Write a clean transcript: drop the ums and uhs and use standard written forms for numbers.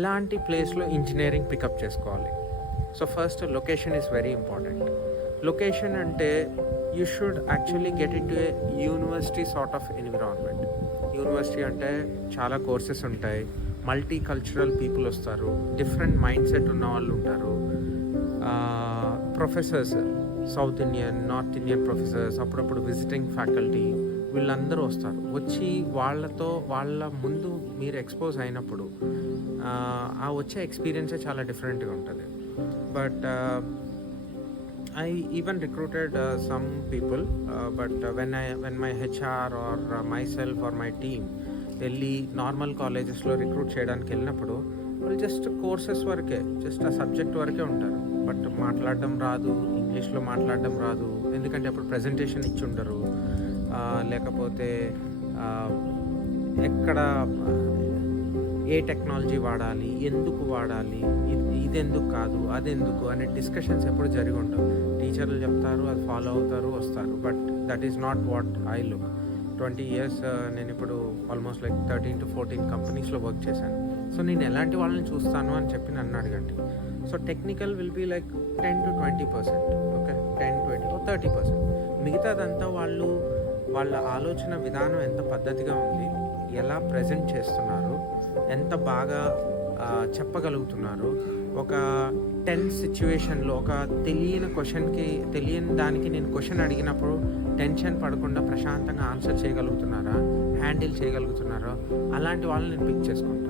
ఎలాంటి ప్లేస్లో engineering pick up చేసుకోవాలి. So first location is very important. Location అంటే you should actually get into a university sort of environment. University అంటే చాలా courses ఉంటాయి, multicultural people వస్తారు, different mindset ఉన్న వాళ్ళు ఉంటారు, professors, south Indian, north Indian professors, అప్పుడప్పుడు visiting faculty, వీళ్ళందరూ వస్తారు. వచ్చి వాళ్ళ ముందు మీరు ఎక్స్పోజ్ అయినప్పుడు ఆ వచ్చే ఎక్స్పీరియన్సే చాలా డిఫరెంట్గా ఉంటుంది. But I even recruited some people, but when my HR or myself or my team వెళ్ళి నార్మల్ కాలేజెస్లో రిక్రూట్ చేయడానికి వెళ్ళినప్పుడు వాళ్ళు జస్ట్ కోర్సెస్ వరకే, జస్ట్ ఆ సబ్జెక్ట్ వరకే ఉంటారు. బట్ మాట్లాడడం రాదు, ఇంగ్లీష్లో మాట్లాడడం రాదు, ఎందుకంటే అప్పుడు ప్రజెంటేషన్ ఇచ్చి ఉండరు, లేకపోతే ఎక్కడ ఏ టెక్నాలజీ వాడాలి, ఎందుకు వాడాలి, ఇది ఎందుకు కాదు, అది ఎందుకు అనే డిస్కషన్స్ ఎప్పుడు జరిగి ఉండవు. టీచర్లు చెప్తారు, అది ఫాలో అవుతారు, వస్తారు. But that is not what I look. 20 years నేను ఇప్పుడు ఆల్మోస్ట్ లైక్ 13 to 14 కంపెనీస్లో వర్క్ చేశాను. సో నేను ఎలాంటి వాళ్ళని చూస్తాను అని చెప్పి నన్ను అడగండి. So technical will be like 10 to 20%, okay, 10, 20 or 30%. మిగతాదంతా వాళ్ళ ఆలోచన విధానం ఎంత పద్ధతిగా ఉంది, ఎలా ప్రజెంట్ చేస్తున్నారు, ఎంత బాగా చెప్పగలుగుతున్నారు, ఒక 10 సిచ్యువేషన్లో ఒక తెలియని దానికి నేను క్వశ్చన్ అడిగినప్పుడు టెన్షన్ పడకుండా ప్రశాంతంగా ఆన్సర్ చేయగలుగుతున్నారా, హ్యాండిల్ చేయగలుగుతున్నారా, అలాంటి వాళ్ళని నేను పిక్ చేసుకుంటాను.